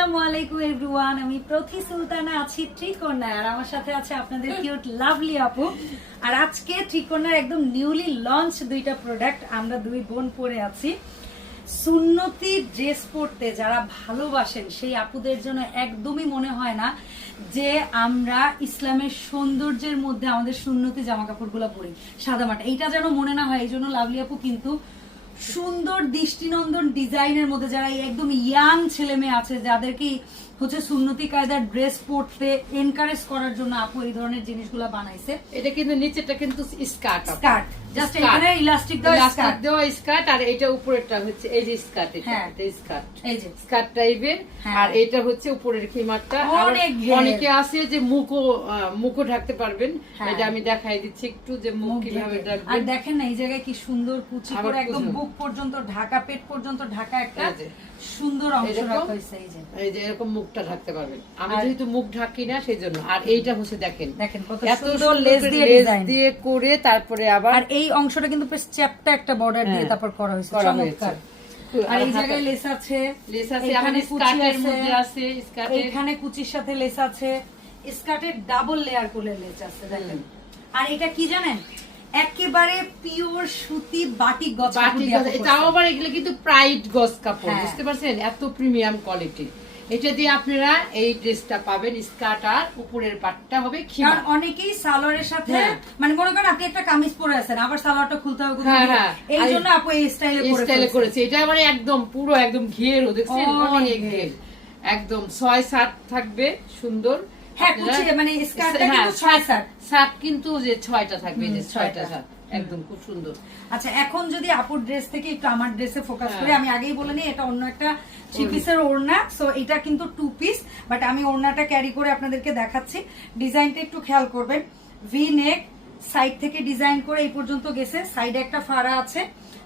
আসসালামু আলাইকুম এভরিওয়ান, আমি প্রথি সুলতানা আছি ত্রিকোণায়, আর আমার সাথে আছে আপনাদের কিউট লাভলি আপু। আর আজকে ত্রিকোণার একদম নিউলি লঞ্চ দুইটা প্রোডাক্ট আমরা দুই বোন পরে আছি। সুন্নতি ড্রেস পরতে যারা ভালোবাসেন সেই আপুদের জন্য একদমই মনে হয় না যে আমরা ইসলামের সৌন্দর্যের মধ্যে আমাদের সুন্নতি জামা কাপড়গুলো পরি সাদামাটা, এইটা যেন মনে না হয়। এই জন্য লাভলি আপু কিন্তু সুন্দর দৃষ্টিনন্দন ডিজাইনের মধ্যে যারা একদম ইয়াং ছেলে মেয়ে আছে যাদেরকে হচ্ছে সুন্নতি কায়দার ড্রেস পরতে এনকারেজ করার জন্য আপু এই ধরনের জিনিসগুলো বানাইছে। এটা কিন্তু নিচেটা কিন্তু স্কার্ট জাস্ট এখানে ইলাস্টিক দেওয়া স্কার্ট, আর এটা উপরেরটা হচ্ছে এই যে স্কার্ট, এটা স্কার্ট, এই যে স্কার্ট টাইপের, আর এটা হচ্ছে উপরের খিমারটা। অনেকে আছে যে মুখও ঢাকতে পারবেন, এটা আমি দেখাই দিচ্ছি একটু যে মুখ কিভাবে ঢাকবেন। আর দেখেন না এই জায়গায় কি সুন্দর কুচি করে একদম বুক পর্যন্ত ঢাকা, পেট পর্যন্ত ঢাকা একটা সুন্দর অংশ রাখা হয়েছে। এই যে এরকম মুখটা ঢাকতে পারবেন, আমি যেহেতু মুখ ঢাকি না সেই জন্য। আর এইটা হচ্ছে দেখেন কত সুন্দর লেস দিয়ে করে তারপরে আবার এই অংশটা কিন্তু বেশ চ্যাপ্টা একটা বর্ডার দিয়ে তারপর করা হয়েছে, চমৎকার। আর এই জায়গায় লেস আছে, এখানে স্কার্টের মধ্যে আছে, এখানে কুচির সাথে লেস আছে, স্কার্টের ডাবল লেয়ার করে লেস আছে দেখেন। আর এটা কি জানেন, একেবারে পিওর সুতি বাটিক গজ কাপড়। তাও আবার এগুলো কিন্তু প্রাইড গজ কাপড়, বুঝতে পারছেন? এত প্রিমিয়াম কোয়ালিটি। এটা দিয়ে আপনারা এই ড্রেসটা পাবেন, স্কার্ট আর উপরের পাটটা হবে খিমা। অনেকেই সালোয়ারের সাথে মানে মনে করেন আপনি একটা কামিজ পরে আছেন, আবার সালোয়ারটা খুলতে হবে, এই জন্য আপু এই স্টাইলে করেছে। এটা মানে একদম পুরো একদম ঘের, দেখছেন? অনেক ঘের, একদম 6-7 থাকবে, সুন্দর। মানে শার্ট কিন্তু যে 6টা থাকবে, যে 6টা শার্ট একদম খুব সুন্দর। আচ্ছা, এখন যদি আপুর ড্রেস থেকে একটু আমার ড্রেসে ফোকাস করি, আমি আগেই বলে নিই এটা অন্য একটা 3 পিসের ওড়না। সো এটা কিন্তু 2 পিস, বাট আমি ওড়নাটা ক্যারি করে আপনাদেরকে দেখাচ্ছি। ডিজাইনটা একটু খেয়াল করবেন, ভি নেক, সাইড থেকে ডিজাইন করে এই পর্যন্ত গেছে, সাইডে একটা ফাড়া আছে,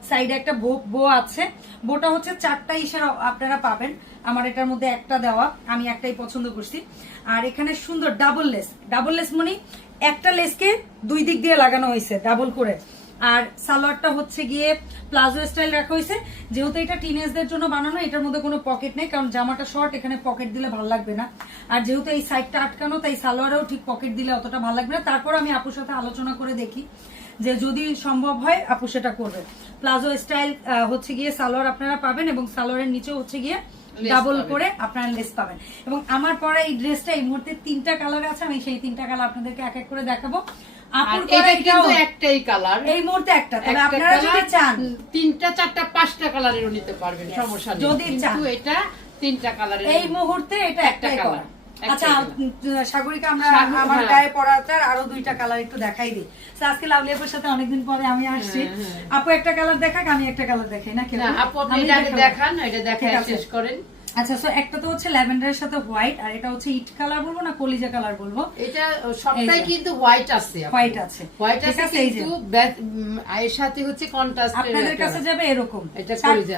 সাইডে একটা বো আছে। বোটা হচ্ছে 4টা ইসের আপনারা পাবেন, আমার এটার মধ্যে একটা দেওয়া, আমি একটাই পছন্দ করছি। আর এখানে সুন্দর ডাবল লেস মানে একটা লেসকে 2 দিক দিয়ে লাগানো হয়েছে ডাবল করে। আর সালোয়ারটা হচ্ছে গিয়ে প্লাজো স্টাইল রাখা হয়েছে, যেহেতু এটা টিনেজদের জন্য বানানো, এটার মধ্যে কোনো পকেট নেই, কারণ জামাটা শর্ট, এখানে পকেট দিলে ভালো লাগবে না। আর যেহেতু এই সাইডটা আটকানো, তাই সালোয়ারেও ঠিক পকেট দিলে অতটা ভালো লাগবে না। তারপর আমি আপুর সাথে আলোচনা করে দেখি যে যদি সম্ভব হয় আপু সেটা করবে। প্লাজো স্টাইল হচ্ছে গিয়ে সালোয়ার আপনারা পাবেন, এবং সালোয়ারের নিচে হচ্ছে গিয়ে ডাবল করে আপনারা লেস পাবেন। এবং আমার পরে এই ড্রেসটা এই মুহূর্তে 3টা কালার আছে, আমি সেই 3টা কালার আপনাদেরকে এক এক করে দেখাবো। আপুর পরে কিন্তু একটাই কালার, এই মুহূর্তে একটা, তবে আপনারা যদি চান 3টা 4টা 5টা কালারেরও নিতে পারবেন, সমস্যা নেই। যদি চান এটা 3টা কালারের, এই মুহূর্তে এটা একটা কালার। আচ্ছা সাগরিকা, আমরা আমার হ্যাঁ। গায়ে পরাটার আরো 2টা কালার একটু দেখাই দিই। আজকে লাভলি আপুর সাথে অনেকদিন পরে আমি আসছি, আপু একটা কালার দেখাক, আমি একটা কালার দেখাই না কেন? আপু আপনি এটা দেখান, এটা দেখাই শেষ করেন। আচ্ছা, সো একটা তো হচ্ছে ল্যাভেন্ডারের সাথে হোয়াইট, আর এটা হচ্ছে ইট কালার বলবো না কলিজা কালার বলবো? এটা সবটাই কিন্তু হোয়াইট আছে, হোয়াইট আছে কিন্তু এর সাথে হচ্ছে কন্ট্রাস্ট। আপনাদের কাছে যাবে এরকম এটা কলিজা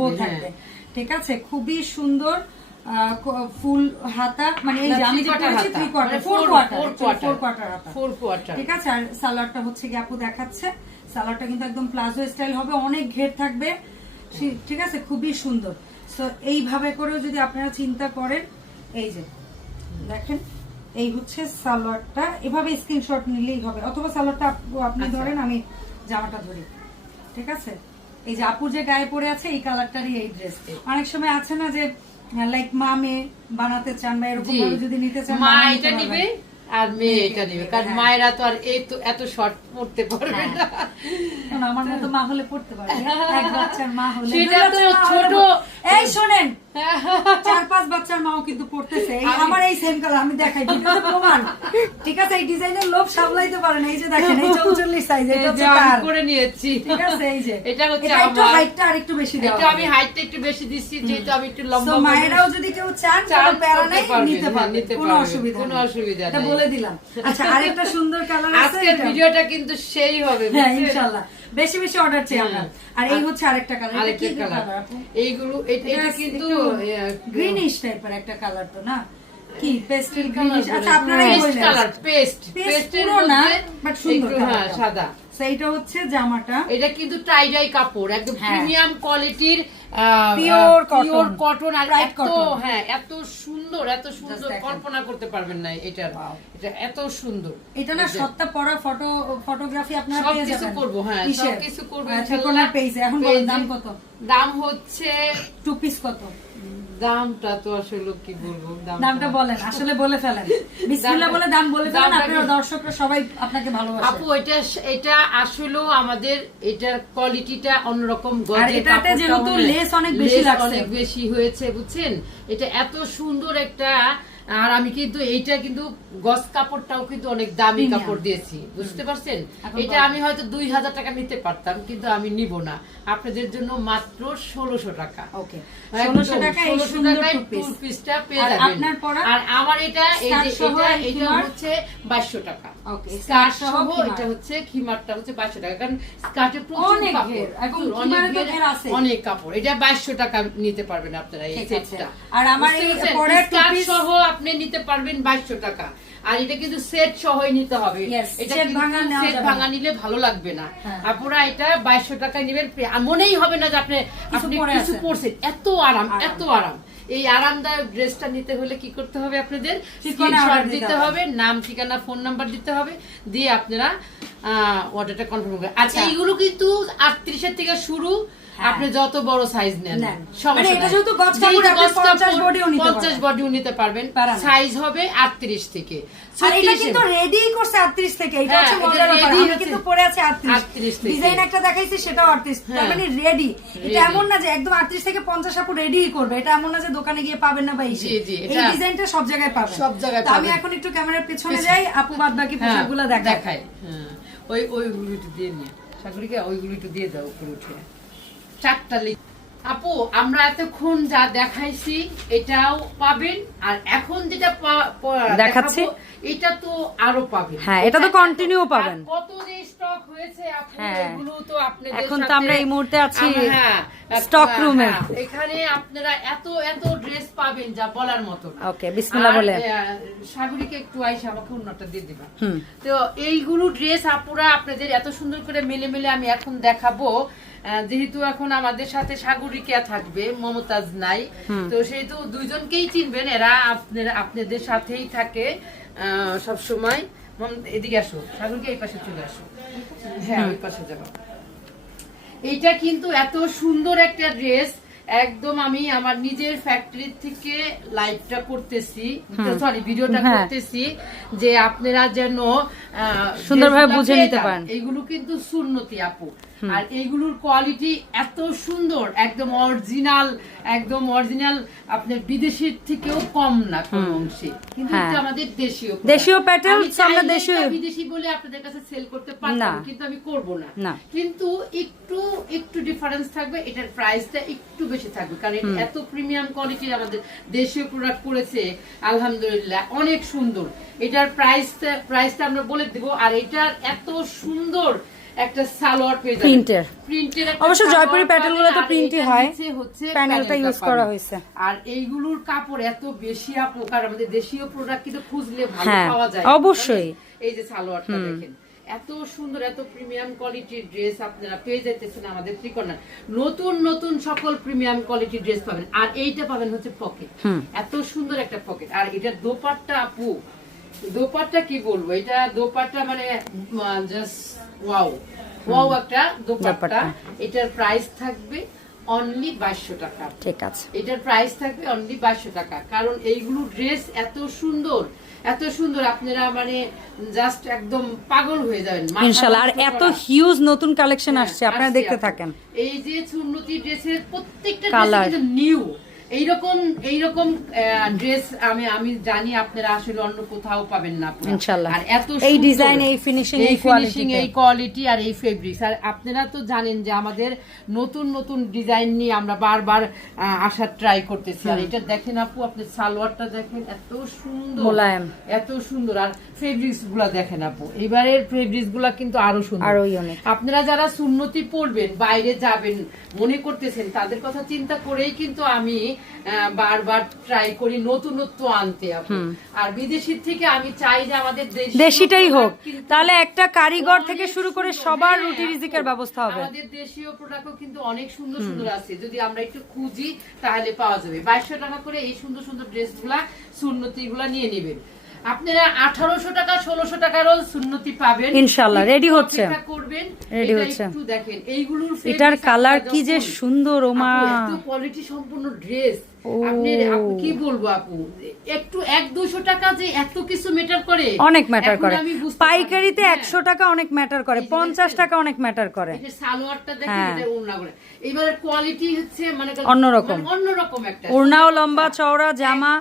বো থাকবে, ঠিক আছে? খুবই সুন্দর ফুল হাতা, মানে এই আমি যেটা বলেছি 3 কোয়ার্টার 4 কোয়ার্টার হাতা, 4 কোয়ার্টার, ঠিক আছে? আর সালোয়ারটা হচ্ছে কি আপু দেখাচ্ছে, সালোয়ারটা কিন্তু একদম প্লাজো স্টাইল হবে, অনেক ঘের থাকবে, ঠিক আছে? খুবই সুন্দর। সো এইভাবে করেও যদি আপনারা চিন্তা করেন, এই যে দেখেন এই হচ্ছে সালোয়ারটা, এভাবে স্ক্রিনশট নিলেই হবে, অথবা সালোয়ারটা আপনি ধরেন, আমি জামাটা ধরি, ঠিক আছে? এই যে আপুর যে গায়ে পড়ে আছে এই কালারটারই এই ড্রেস। অনেক সময় আছে না যে লাইক মা মেয়ে বানাতে চান, বা এরকম ভাবে যদি নিতে চান, মা এটা নিবে আর মেয়ে এটা নিবে, কারণ মায়েরা তো আর এত শর্ট পড়তে পারবে না। আমার মতো মা হলে পড়তে পারবে, এক বাচ্চার মা হলে, সেটা তো ছোট। এই শোনেন, 4-5 বাচ্চার মাও কিন্তু পড়তেছে, আমার এই সেম কালার আমি দেখাই, ভিডিওতে প্রমাণ, ঠিক আছে? এই ডিজাইনের লোভ সামলাইতে পারেন, এই যে দেখেন এই 44 সাইজ, এটা হচ্ছে তার করে নিয়েছি, ঠিক আছে? এই যে এটা হচ্ছে একটু হাইটটা আরেকটু বেশি দেওয়া, এটা আমি হাইটটা একটু বেশি দিচ্ছি, যেহেতু আমি একটু লম্বা। তো মায়েরাও যদি কেউ চান কোনো প্যারা নাই, নিতে পারবে, কোনো অসুবিধা নেই, বলে দিলাম। আচ্ছা, আরেকটা সুন্দর কালার আছে, আজকের ভিডিওটা কিন্তু সেই হবে, হ্যাঁ ইনশাআল্লাহ, বেশি বেশি অর্ডার চাই আমরা। আর এই হচ্ছে আরেকটা কালার, আরেকটা কালার, এইগুলো এটা কিন্তু গ্রিনিশ টাইপের একটা কালার, তো না কি পেস্টেল গ্রিনিশ? আচ্ছা আপনারা কালার পেস্ট পুরো না, বাট সুন্দর, হ্যাঁ সাদা। এইটা হচ্ছে জামাটা, এটা কিন্তু টাই ডাই কাপড়, একদম প্রিমিয়াম কোয়ালিটির পিওর কটন, আর এত সুন্দর কল্পনা করতে পারবেন না এটা এত সুন্দর। এটা না সত্তা পড়া ফটোগ্রাফি আপনারা পেয়ে যাবেন। সবকিছু করব, হ্যাঁ সবকিছু করব ইনশাআল্লাহ পেজে। এখন বলেন দাম কত? দাম হচ্ছে 2 পিস কত? দামটা তো আসলে কি বলবো, দামটা বলেন, আসলে বলে ফেলেন, বিসমিল্লাহ বলে দাম বলে ফেলেন, আপনারা দর্শকরা সবাই আপনাকে ভালোবাসে। আপু এটা আসলে আমাদের এটার কোয়ালিটিটা অন্যরকম, গজের কাপড়টা যেহেতু লেস অনেক বেশি লাগছে, অনেক বেশি হয়েছে বুঝছেন। এটা এত সুন্দর একটা, আর আমি কিন্তু এইটা কিন্তু গস কাপড়টাও কিন্তু অনেক দামি কাপড় দিয়েছি, বুঝতে পারছেন। এটা আমি হয়তো 2000 টাকা নিতে পারতাম, কিন্তু আমি নিব না, আপনাদের জন্য মাত্র 1600 টাকা। ওকে, 1600 টাকা এই সুন্দর টু পিসটা পেয়ে যাবেন। আর আমার এটা এটা হচ্ছে 2200 টাকা। ওকে, স্কার্ট সহ এটা হচ্ছে খিমারটা হচ্ছে 2200 টাকা, কারণ স্কার্টে প্রচুর কাপড়, অনেক কাপড়। এটা 2200 টাকা নিতে পারবেন আপনারা এই সেটটা। আর আমার এই পরে স্কার্ট সহ আপনি নিতে পারবেন 2200 টাকা। আর এটা কিন্তু সেট সহই নিতে হবে, এটা সেট ভাঙা নিলে ভালো লাগবে না। আপনারা এটা 2200 টাকায় নেবেন, মনেই হবে না যে আপনি কিছু পরছেন। এত আরাম, এত আরাম। এই আরামদায়ক ড্রেসটা নিতে হলে কি করতে হবে, আপনাদের স্ক্রিনশট দিতে হবে, নাম ঠিকানা ফোন নাম্বার দিতে হবে, দিয়ে আপনারা অর্ডারটা কনফার্ম করবেন। আচ্ছা, এইগুলো কিন্তু 38 এর থেকে শুরু, আপনি যত বড় সাইজ নেন মানে এটা যেহেতু গজ কাপড়, আপনি 50 বডিও নিতে পারবেন, সাইজ হবে 38 থেকে। আর এটা কিন্তু রেডি করছে 38 থেকে, এটা হচ্ছে মজার ব্যাপার। আমি কিন্তু পরে আছে 38 ডিজাইন একটা দেখাইছি, সেটাও 38, তার মানে রেডি। এটা এমন না যে একদম 38 থেকে 50 আপু রেডি করবে, এটা এমন না যে দোকানে গিয়ে পাবেন না বা এই ডিজাইনটা সব জায়গায় পাবেন, সব জায়গায়। আমি এখন একটু ক্যামেরার পেছনে যাই, আপু বাদ বাকি পোশাকগুলো দেখাই। ওইগুলো একটু দিয়ে নিয়ে সাগরিকা, ওইগুলো একটু দিয়ে দাও উপরে উঠে। 4টা আপু, আমরা এতক্ষণ যা দেখাইছি এটাও পাবেন, আর এখন যেটা দেখাচ্ছি এটা তো আরো পাবেন। হ্যাঁ, এটা তো কন্টিনিউ পাবেন। কত যে স্টক হয়েছে আপু, এগুলো তো আপনাদের এখন তো আমরা এই মুহূর্তে আছি স্টক রুমে। এখানে আপনারা এত এত ড্রেস পাবেন যা বলার মতো না। ওকে, বিসমিল্লাহ বলে সাগরিকা একটু আইসা আমাকে অন্যটা দিয়ে দিবা। তো এইগুলো ড্রেস আপুরা আপনাদের এত সুন্দর করে মেলে মেলে আমি এখন দেখাবো, যেহেতু এখন আমাদের সাথে সাগরিকা থাকবে, মমতাজ নাই, তো সেহেতু দুইজনকেই চিনবেন, এরা আপনাদের সাথেই থাকে সব সময়। এদিকে আসো সাগরিকা, এই পাশে চলে আসো। হ্যাঁ, ওই পাশে যাবো। এইটা কিন্তু এত সুন্দর একটা ড্রেস, একদম আমি আমার নিজের ফ্যাক্টরি থেকে লাইভটা করতেছি, সরি ভিডিওটা করতেছি, যে আপনারা যেন সুন্দরভাবে বুঝে নিতে পারেন। এইগুলো কিন্তু সুন্নতি আপু, আর এইগুলোর কোয়ালিটি এত সুন্দর, একদম অরিজিনাল, আপনার বিদেশের থেকেও কম না কোনো অংশে, কিন্তু আমাদের দেশীয় প্যাটার্ন। আমরা বিদেশি বলে আপনাদের কাছে সেল করতে পারতাম, কিন্তু আমি করব না, কিন্তু একটু ডিফারেন্স থাকবে, এটার প্রাইসটা একটু বেশি থাকবে, কারণ এত প্রিমিয়াম কোয়ালিটির আমাদের দেশীয় প্রোডাক্ট করেছে, আলহামদুলিল্লাহ অনেক সুন্দর। এটার প্রাইসটা আমরা বলে দেব। আর এটার এত সুন্দর একটা সালোয়ার পেয়ে যাবেন, প্রিন্টের অবশ্য জয়পুরি প্যাটার্নগুলো তো প্রিন্টই হয়, প্যানেলটা ইউজ করা হয়েছে। আর এইগুলোর কাপড় এত বেশি আপু, কারণ আমাদের দেশীয় প্রোডাক্ট কিন্তু খুঁজলে ভালো পাওয়া যায় অবশ্যই। এই যে সালোয়ারটা দেখেন, এত সুন্দর, এত প্রিমিয়াম কোয়ালিটির ড্রেস আপনারা পেয়ে যাইতেছেন আমাদের ত্রিকোণায়। নতুন নতুন সকল প্রিমিয়াম কোয়ালিটির ড্রেস পাবেন। আর এইটা পাবেন হচ্ছে পকেট, এত সুন্দর একটা পকেট। আর এটা দোপাট্টা আপু, দোপাট্টা কি বলবো, এটা দোপাট্টা মানে জাস্ট ওয়াও একটা দোপাট্টা। এটার প্রাইস থাকবে অনলি 2200 টাকা। ঠিক আছে, এটার প্রাইস থাকবে অনলি 2200 টাকা, কারণ এইগুলো ড্রেস এত সুন্দর, আপনারা মানে জাস্ট একদম পাগল হয়ে যাবেন ইনশাআল্লাহ। আর এত হিউজ নতুন কালেকশন আসছে, আপনারা দেখতে থাকেন। এই যে সুন্নতি ড্রেসের প্রত্যেকটা ড্রেস কিন্তু নিউ, এইরকম ড্রেস আমি জানি আপনারা আসলে অন্য কোথাও পাবেন না ইনশাআল্লাহ। আর এত এই ডিজাইন, এই ফিনিশিং, এই কোয়ালিটি আর এই ফেব্রিক্স। আর আপনারা তো জানেন যে আমাদের নতুন নতুন ডিজাইন নিয়ে আমরা বারবার আসার ট্রাই করতেছি। আর এটা দেখেন আপু, আপনি সালোয়ারটা দেখেন, এত সুন্দর, মোলায়েম, এত সুন্দর। আর ফেব্রিক্স গুলা দেখেন আপু, এবারের ফেব্রিক্স গুলা কিন্তু আরো সুন্দর। আপনারা যারা সুন্নতি পরবেন, বাইরে যাবেন মনে করতেছেন, তাদের কথা চিন্তা করেই কিন্তু আমি বারবার ট্রাই করি নতুনত্ব আনতে আপু। আর বিদেশির থেকে আমি চাই যে আমাদের দেশিটাই হোক, তাহলে একটা কারিগর থেকে শুরু করে সবার রুটি রিজিকের ব্যবস্থা হবে। আমাদের দেশীয় প্রোডাক্টও কিন্তু অনেক সুন্দর সুন্দর আছে, যদি আমরা একটু খুঁজি তাহলে পাওয়া যাবে। 2200 টাকা করে এই সুন্দর সুন্দর ড্রেসগুলা সুন্নতি গুলা নিয়ে নেবেন আপনারা। 1800 টাকা 1600 টাকারও সুন্নতি পাবেন ইনশাআল্লাহ। রেডি হচ্ছে, করবেন, রেডি হচ্ছে। একটু দেখেন এইগুলোর এটার কালার কি যে সুন্দর, ওমা এত কোয়ালিটি সম্পূর্ণ ড্রেস। আপু কি বলবো আপু, একটু 100-200 টাকা যে এত কিছু ম্যাটার করে, অনেক ম্যাটার করে। পাইকারিতে 100 টাকা অনেক ম্যাটার করে, 50 টাকা অনেক ম্যাটার করে। এই যে সালোয়ারটা দেখেন, এটা ওড়না করে, এবারে কোয়ালিটি হচ্ছে মানে অন্যরকম একটা। ওড়নাও লম্বা চওড়া, জামা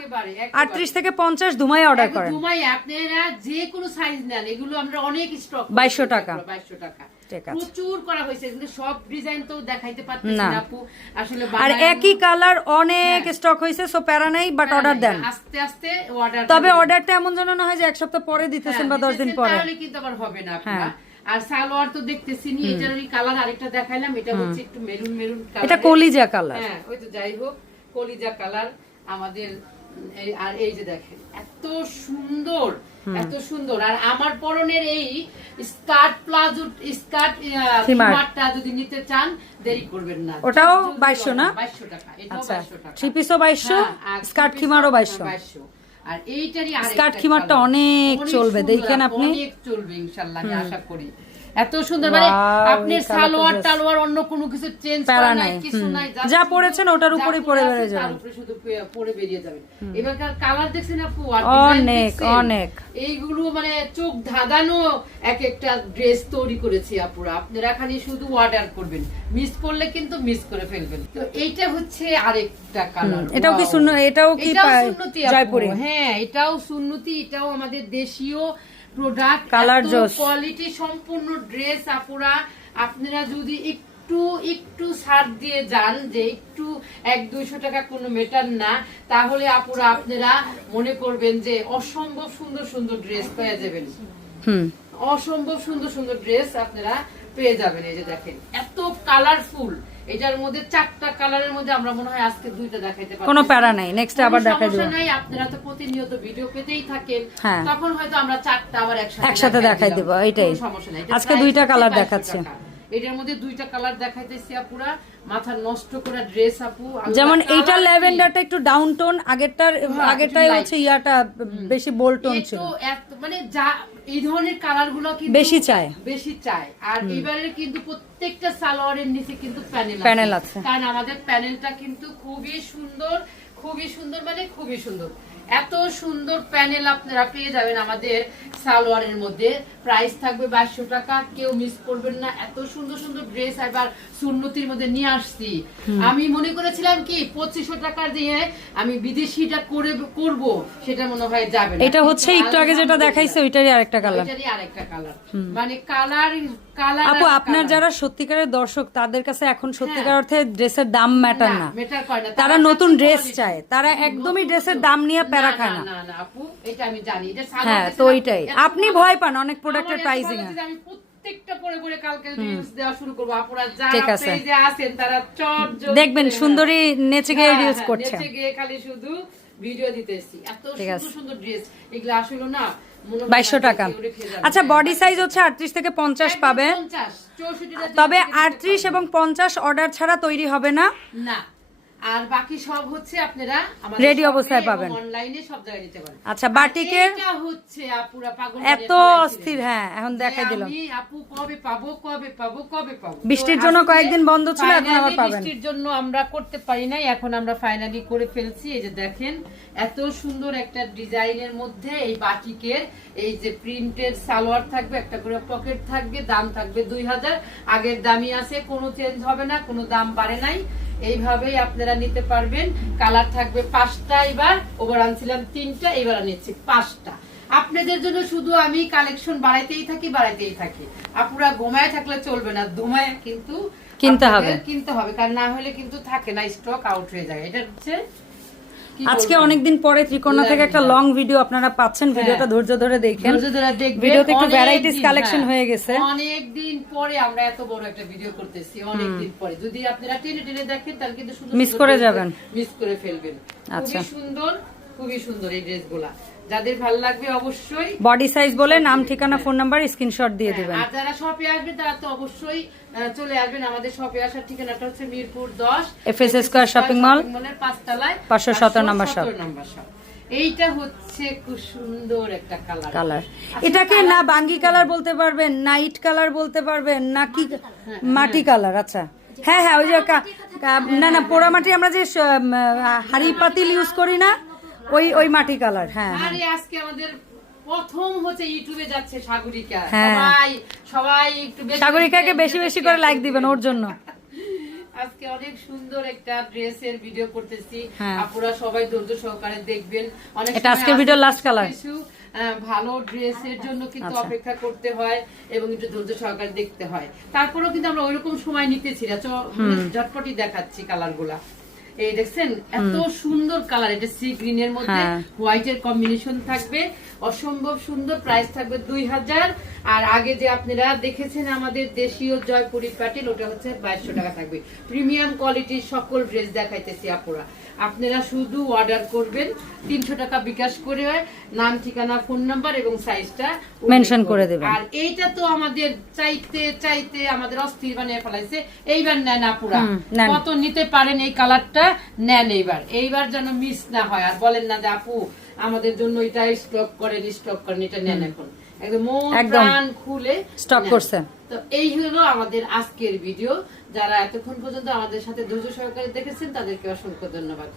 38 থেকে 50 দুমাই অর্ডার করেন। দুমাই আপনারা যে কোনো সাইজ নেন, এগুলো আমরা অনেক স্টক 2200 টাকা। 2200 টাকা ঠিক আছে, প্রচুর করা হয়েছে, কিন্তু সব ডিজাইন তো দেখাইতে পারতেছি না আপু আসলে। আর একই কালার অনেক স্টক হয়েছে, সো প্যারা নাই, বাট অর্ডার দেন আস্তে আস্তে অর্ডার। তবে অর্ডারটা এমন যেন না হয় যে এক সপ্তাহ পরে দিতেছেন বা 10 দিন পরে, তাহলে কিন্তু আবার হবে না আপনারা। আর সালোয়ার তো দেখতেছি নি, এটারই কালার আরেকটা দেখাইলাম, এটা হচ্ছে একটু মেরুন মেরুন কালার, এটা কলিজা কালার। হ্যাঁ ওই তো, যাই হোক কলিজা কালার আমাদের। আর এই যে দেখেন এত সুন্দর, এত সুন্দর। আর আমার পরনের এই স্কার্ট প্লাজো খিমারটা যদি নিতে চান দেরি করবেন না, ওটাও 2200 না? 2200 টাকা, এটাও আচ্ছা, 2200 টাকা। থ্রি পিসও 2200, স্কার্ট খিমারও 2200। আর এইটারই স্কার্ট খিমারটা অনেক চলবে, দেখেন আপনি, অনেক চলবে ইনশাআল্লাহ, আমি আশা করি। এত সুন্দর, মানে আপনি সালোয়ার টালোয়ার অন্য কোনো কিছু চেঞ্জ করা নাই, কিছু নাই, যা পড়েছেন ওটার উপরেই পরে বেরিয়ে যাবেন, তার উপরে শুধু পরে বেরিয়ে যাবেন। এবারকার কালার দেখছেন আপু, আর অনেক অনেক, এইগুলো মানে চোখ ধাঁধানো এক একটা ড্রেস তৈরি করেছি আপুরা। আপনারা খালি শুধু অর্ডার করবেন, মিস করলে কিন্তু মিস করে ফেলবেন। তো এইটা হচ্ছে আরেকটা কালার, এটাও কি এটাও কি সুন্নতি জয়পুরি? হ্যাঁ এটাও সুন্নতি, এটাও আমাদের দেশীয় প্রোডাক্ট, কালার জোস, কোয়ালিটি সম্পূর্ণ ড্রেস আপুরা। আপনারা যদি একটু ছাড় দিয়ে যান, যে একটু 100-200 টাকা কোনো ম্যাটার না, তাহলে আপুরা আপনারা মনে করবেন যে অসম্ভব সুন্দর সুন্দর ড্রেস পেয়ে যাবেন। অসম্ভব সুন্দর সুন্দর ড্রেস আপনারা পেয়ে যাবেন। এই যে দেখেন এত কালারফুল, এটার মধ্যে 4টা কালারের মধ্যে আমরা মনে হয় আজকে 2টা দেখাইতে পারবো, কোনো প্যারা নাই, নেক্সট আবার দেখাই দেব। সমস্যা নাই, আপনারা তো প্রতিনিয়ত ভিডিও পেতেই থাকেন, তখন হয়তো আমরা 4টা আবার একসাথে দেখাই দেব, এইটাই সমস্যা নাই। আজকে 2টা কালার দেখাচ্ছে, এটার মধ্যে 2টা কালার দেখাইতেছি আপুরা। মাথা নষ্ট করা ড্রেস আপু, যেমন এইটা ল্যাভেন্ডারটা একটু ডাউন টোন, আগেরটাই হচ্ছে ইয়াটা বেশি বোল্ড টোন ছিল, মানে যা এই ধরনের কালার গুলো বেশি চায়। আর এবারে কিন্তু প্রত্যেকটা সালোয়ারের নিচে কিন্তু প্যানেল আছে, কারণ আমাদের প্যানেলটা কিন্তু খুবই সুন্দর, খুবই সুন্দর, মানে খুবই সুন্দর। এত সুন্দর প্যানেল আপনারা পেয়ে যাবেন আমাদের সালোয়ারের মধ্যে। প্রাইস থাকবে 2200 টাকা, কেউ মিস করবেন না। এত সুন্দর সুন্দর ড্রেস এবার সুন্নতির মধ্যে নিয়ে আসছি। আমি মনে করেছিলাম কি 2500 টাকা দিয়ে আমি বিদেশিটা করব, সেটা মনে হয় যাবে না। এটা হচ্ছে একটু আগে যেটা দেখাইছে ওইটারই আরেকটা কালার, মানে কালার আপু আপনার যারা সত্যিকারের দর্শক তাদের কাছে এখন সত্যিকার অর্থে ড্রেসের দাম ম্যাটার না, তারা নতুন ড্রেস চায়, তারা একদমই ড্রেসের দাম নিয়ে প্যারা খায় না। আপু এটা আমি জানি, এটা হ্যাঁ তো ওইটাই, আপনি ভয় পান অনেক প্রোডাক্টের প্রাইসিং এ। আমি প্রত্যেকটা পরে পরে কালকে রিলস দেওয়া শুরু করব, আপুরা যারা পেজে আছেন তারা দেখবেন সুন্দরী নেচে গিয়ে রিলস করছে, নেচে গিয়ে খালি শুধু ভিডিও দিতেছি। এত সুন্দর সুন্দর ড্রেস, এগুলো আসলে না 2200 টাকা। আচ্ছা বডি সাইজ হচ্ছে 38 থেকে 50 পাবেন, তবে 38 এবং 50 অর্ডার ছাড়া তৈরি হবে না, আর বাকি সব হচ্ছে আপনারা রেডি অবস্থায় পাবেন, অনলাইনে সব জায়গায় নিতে পারেন। আচ্ছা বাটিকের এটা হচ্ছে আপুরা পাগল এত অস্থির, হ্যাঁ এখন দেখাই দিলাম। আমি আপু কবে পাবো কবে পাবো কবে পাবো, বৃষ্টির জন্য কয়েকদিন বন্ধ ছিল, এখন আবার পাবেন। বৃষ্টির জন্য আমরা করতে পারি নাই, এখন আমরা ফাইনালি করে ফেলছি। এই যে দেখেন এত সুন্দর একটা ডিজাইনের মধ্যে এই বাটিকের এই যে প্রিন্টেড সালোয়ার থাকবে, একটা করে পকেট থাকবে, দাম থাকবে 2000, আগের দামই আছে, কোনো চেঞ্জ হবে না, কোনো দাম বাড়ে নাই। এইভাবেই আপনারা নিতে পারবেন। কালার থাকবে 5টা, এবার ওভার আনছিলাম 3টা, এবার নিচ্ছি 5টা। আপনাদের জন্য শুধু আমি কালেকশন বাড়াইতেই থাকি। আপুরা ঘুমায় থাকলে চলবে না, ঘুমায় কিন্তু কিনতে হবে, কারণ না হলে কিন্তু থাকে না, স্টক আউট হয়ে যায়। এটা হচ্ছে আজকে অনেকদিন পরে ত্রিকোণা থেকে একটা লং ভিডিও আপনারা পাচ্ছেন, ভিডিওটা ধৈর্য ধরে দেখেন, ভিডিওতে একটু ভ্যারাইটিস কালেকশন হয়ে গেছে। অনেকদিন পরে আমরা এত বড় একটা ভিডিও করতেছি, অনেকদিন পরে। যদি আপনারা টেনে টেনে দেখেন তাহলে কিন্তু মিস করে যাবেন, মিস করে ফেলবেন। আচ্ছা, খুবই সুন্দর এই ড্রেসগুলা। যাদের ভালো লাগবে অবশ্যই বডি সাইজ বলে নাম, ঠিকানা, ফোন নাম্বার স্ক্রিনশট দিয়ে দিবেন। আর যারা শপে আসবে তারা তো অবশ্যই চলে আসবেন। আমাদের শপে আসার ঠিকানাটা হচ্ছে Mirpur 10 FS square shopping mall, মলের 5 তলায় 517 নম্বর শপ। এইটা হচ্ছে খুব সুন্দর একটা কালার। এটাকে না বাঙ্গি কালার বলতে পারবেন, নাইট কালার বলতে পারবেন, না কি মাটি কালার। আচ্ছা, হ্যাঁ হ্যাঁ, ওই যে না পোড়ামাটি আমরা যে হাড়ি পাতিল ইউজ করি না, ওই মাটি কালার। হ্যাঁ, আরে আজকে আমাদের প্রথম হচ্ছে ইউটিউবে যাচ্ছে সাগরিকা। হ্যাঁ, সবাই একটু সাগরিকাকে বেশি বেশি করে লাইক দিবেন ওর জন্য। আজকে অনেক সুন্দর একটা ড্রেসের ভিডিও করতেছি, আপনারা সবাই ধৈর্য সহকারে দেখবেন। অনেক এটা আজকে ভিডিও লাস্ট কালার। ভালো ড্রেসের জন্য কিন্তু অপেক্ষা করতে হয় এবং একটু ধৈর্য সহকারে দেখতে হয়। তারপরেও কিন্তু আমরা ওইরকম সময় নিতেছি না, ঝটপটি দেখাচ্ছি কালার গুলা। এই দেখছেন এত সুন্দর কালার, এটা সি গ্রিন এর মধ্যে হোয়াইট এর কম্বিনেশন থাকবে, অসম্ভব সুন্দর। প্রাইস থাকবে 2000। আর আগে যে আপনারা দেখেছেন আমাদের দেশীয় জয়পুরি প্যাটেল, ওটা হচ্ছে 2200 টাকা থাকবে। প্রিমিয়াম কোয়ালিটির সকল ড্রেস দেখাইতেছি আপুরা। আপনারা শুধু অর্ডার করবেন, 300 টাকা বিকাশ করে নাম, ঠিকানা, ফোন নাম্বার এবং সাইজটা মেনশন করে দেবেন। আর এইটা তো আমাদের চাইতে চাইতে আমাদের অস্থির বানিয়ে ফেলাইছে। এইবার নেন আপুরা, কত নিতে পারেন এই কালারটা নেন এইবার যেন মিস না হয়। আর বলেন না যে আপু আমাদের জন্য এটা স্টক করেন, এটা নেন। এখন একদম মন প্রাণ খুলে স্টক করছে। তো এই হলো আমাদের আজকের ভিডিও। যারা এতক্ষণ পর্যন্ত আমাদের সাথে ধৈর্য সহকারে দেখেছেন তাদেরকে অসংখ্য ধন্যবাদ।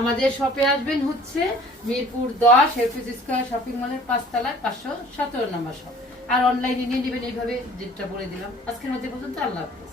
আমাদের শপে আসবেন হচ্ছে মিরপুর 10 এফএস স্কয়ার শপিং মলের 5 তলায় 517 নম্বর শপ। আর অনলাইনে নিয়ে নেবেন এইভাবে, যেটা বলে দিলাম। আজকের মধ্যে পর্যন্ত আল্লাহ হাফেজ।